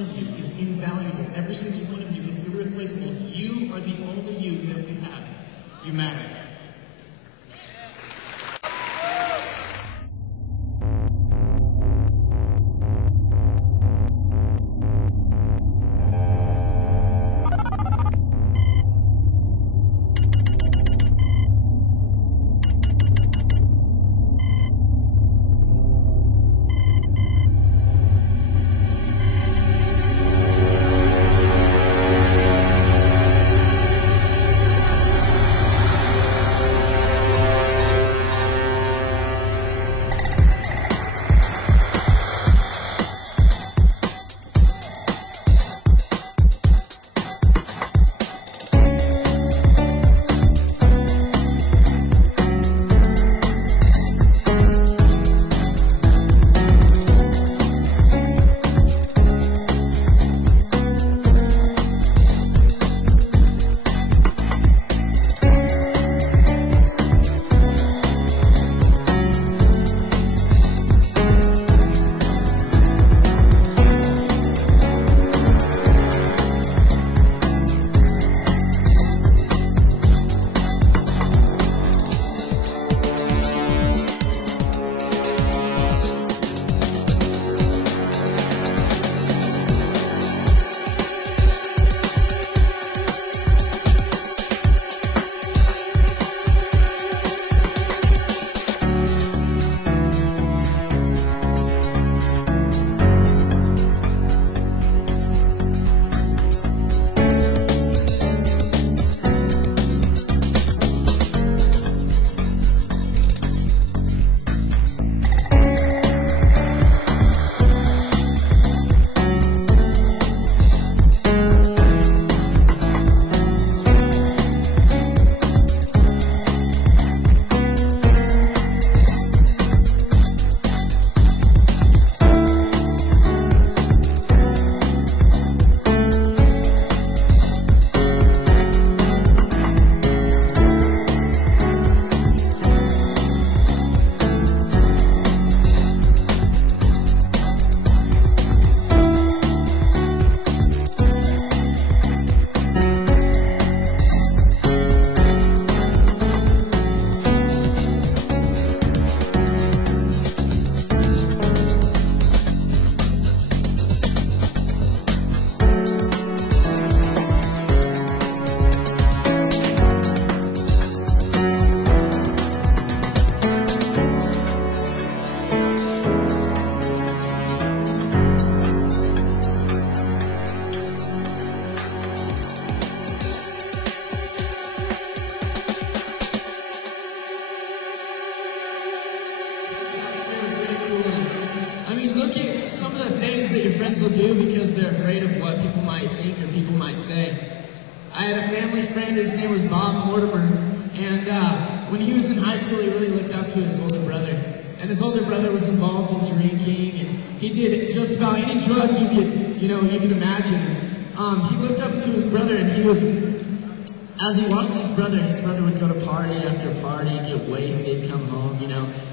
of you is invaluable. Every single one of you is irreplaceable. You are the only you that we have. You matter. Look at some of the things that your friends will do because they're afraid of what people might think or people might say. I had a family friend, his name was Bob Mortimer, and when he was in high school, he really looked up to his older brother. And his older brother was involved in drinking, and he did just about any drug you could imagine. He looked up to his brother, and as he watched his brother would go to party after party, get wasted, come home,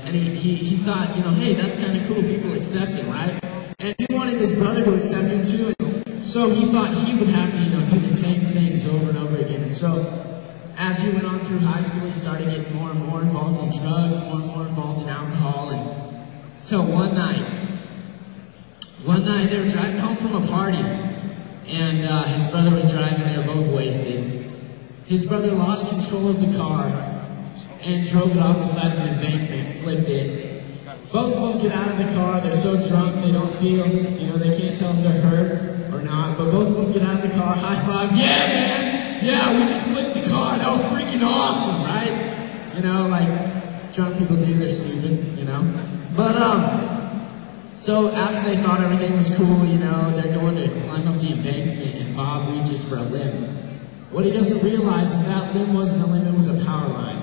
and he thought, hey, that's kind of cool, people accept him, right? And he wanted his brother to accept him too, and so he thought he would have to, do the same things over and over again. And so, as he went on through high school, he started getting more and more involved in drugs, more and more involved in alcohol, and until one night they were driving home from a party, and his brother was driving, they were both wasted. His brother lost control of the car and drove it off the side of an embankment, flipped it. Both of them get out of the car, they're so drunk they don't feel, they can't tell if they're hurt or not, but both of them get out of the car, high five, yeah man, yeah, we just flipped the car, that was freaking awesome, right? Like drunk people do, they're stupid, But, so after they thought everything was cool, they're going to climb up the embankment and Bob reaches for a limb. What he doesn't realize is that limb wasn't a limb, it was a power line.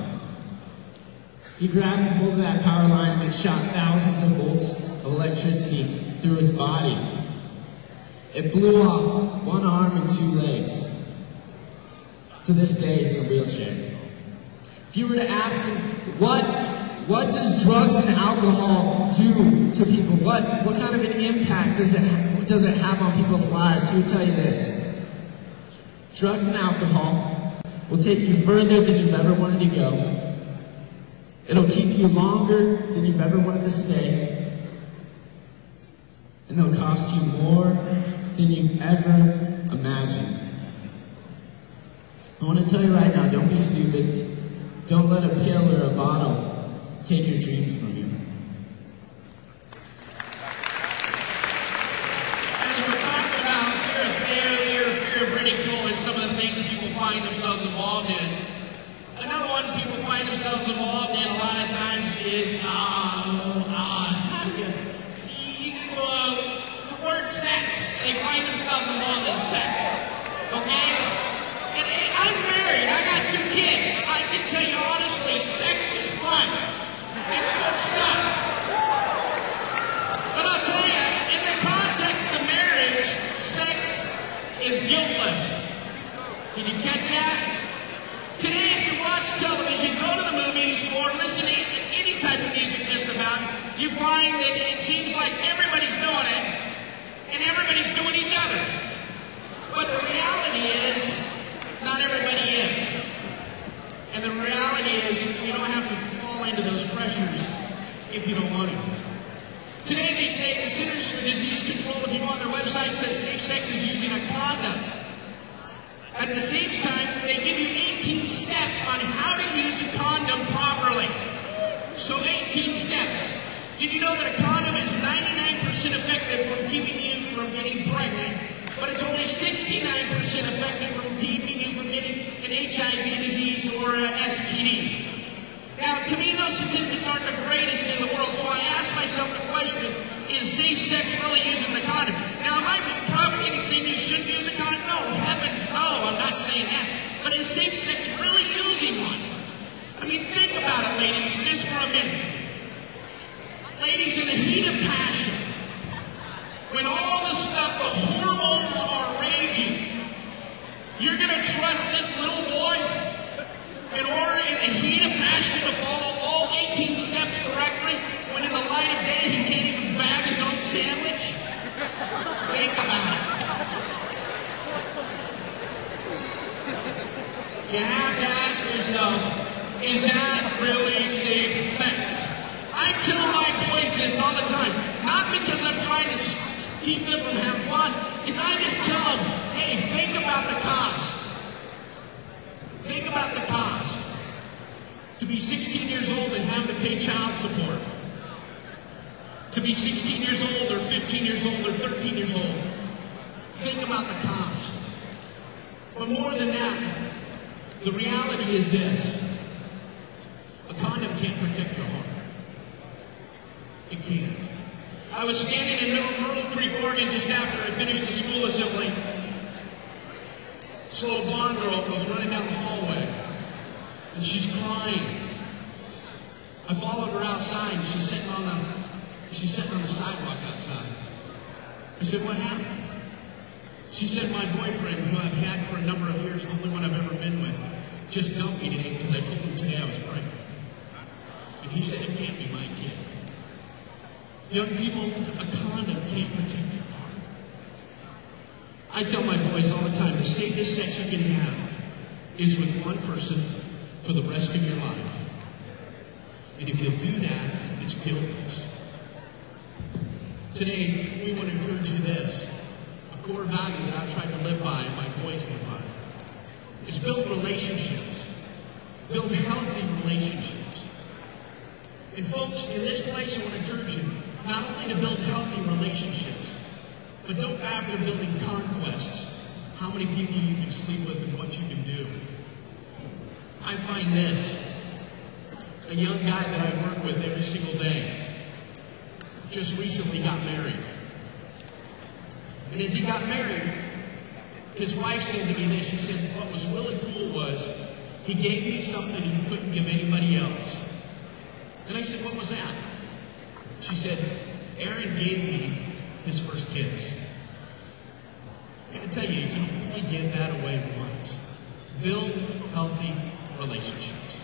He grabbed hold of that power line and it shot thousands of volts of electricity through his body. It blew off one arm and 2 legs. To this day, he's in a wheelchair. If you were to ask him, what What does drugs and alcohol do to people? What kind of an impact does it have on people's lives? Who will tell you this? Drugs and alcohol will take you further than you've ever wanted to go. It'll keep you longer than you've ever wanted to stay. And it'll cost you more than you've ever imagined. I want to tell you right now, don't be stupid. Don't let a pill or a bottle take your dreams from you. As we're talking about fear of failure, fear of ridicule, and some of the things people find themselves involved in, another one people find themselves involved in a lot of times is, the word sex. They find themselves involved in sex. Okay? And I'm married. I got 2 kids. I can tell you honestly, sex is fun. It's good stuff. But I'll tell you, in the context of marriage, sex is guiltless. Can you catch that? Today, if you watch television, go to the movies, or listen to any type of music just about, you find that it seems like everybody's doing it, and everybody's doing each other. But the reality is, not everybody is. And the reality is, you don't have to fall into those pressures if you don't want to. Today they say the Centers for Disease Control, if you go on their website, says safe sex is using a condom. At the same time, they give you 18 steps on how to use a condom properly. So 18 steps. Did you know that a condom is 99% effective from keeping you from getting pregnant, but it's only 69% effective from keeping you from getting an HIV disease or an STD? Now, to me, those statistics aren't the greatest in the world, so I ask myself the question, is safe sex really using the condom? Now, am I propagating saying you shouldn't use a condom? No, heavens no, I'm not saying that. But is safe sex really using one? I mean, think about it, ladies, just for a minute. Ladies, in the heat of passion, when all the stuff, the hormones are raging, you're going to trust this little boy in order, in the heat of passion, to follow all 18 steps correctly, when in the light of day he can't even bag his own sandwich? Think about it. You have to ask yourself, is that really safe sex? I tell my boys this all the time, not because I'm trying to keep them from having fun, is I just tell them, hey, think about the cost. Think about the cost. To be 16 years old and have to pay child support. To be 16 years old or 15 years old or 13 years old. Think about the cost. But more than that, the reality is this. A condom can't protect your heart. It can't. I was standing in Myrtle Creek, Oregon, just after I finished the school assembly. This little blonde girl was running down the hallway, and she's crying. I followed her outside, and she's sitting on the sidewalk outside. I said, what happened? She said, my boyfriend, who I've had for a number of years, the only one I've ever been with, just dumped me today because I told him today I was pregnant. And he said, it can't be my kid. Young people, a condom can't protect your heart. I tell my boys all the time, the safest sex you can have is with one person for the rest of your life. And if you'll do that, it's guiltless. Today, we want to encourage you this. A core value that I've tried to live by and my boys live by is build relationships. Build healthy relationships. And folks, in this place, I want to encourage you not only to build healthy relationships, but don't go after building conquests, how many people you can sleep with and what you can do. I find this, a young guy that I work with every single day just recently got married. And as he got married, his wife said to me this, she said, what was really cool was he gave me something he couldn't give anybody else. And I said, what was that? She said, Aaron gave me his first kiss. I gotta tell you, you can only give that away once. Build healthy relationships.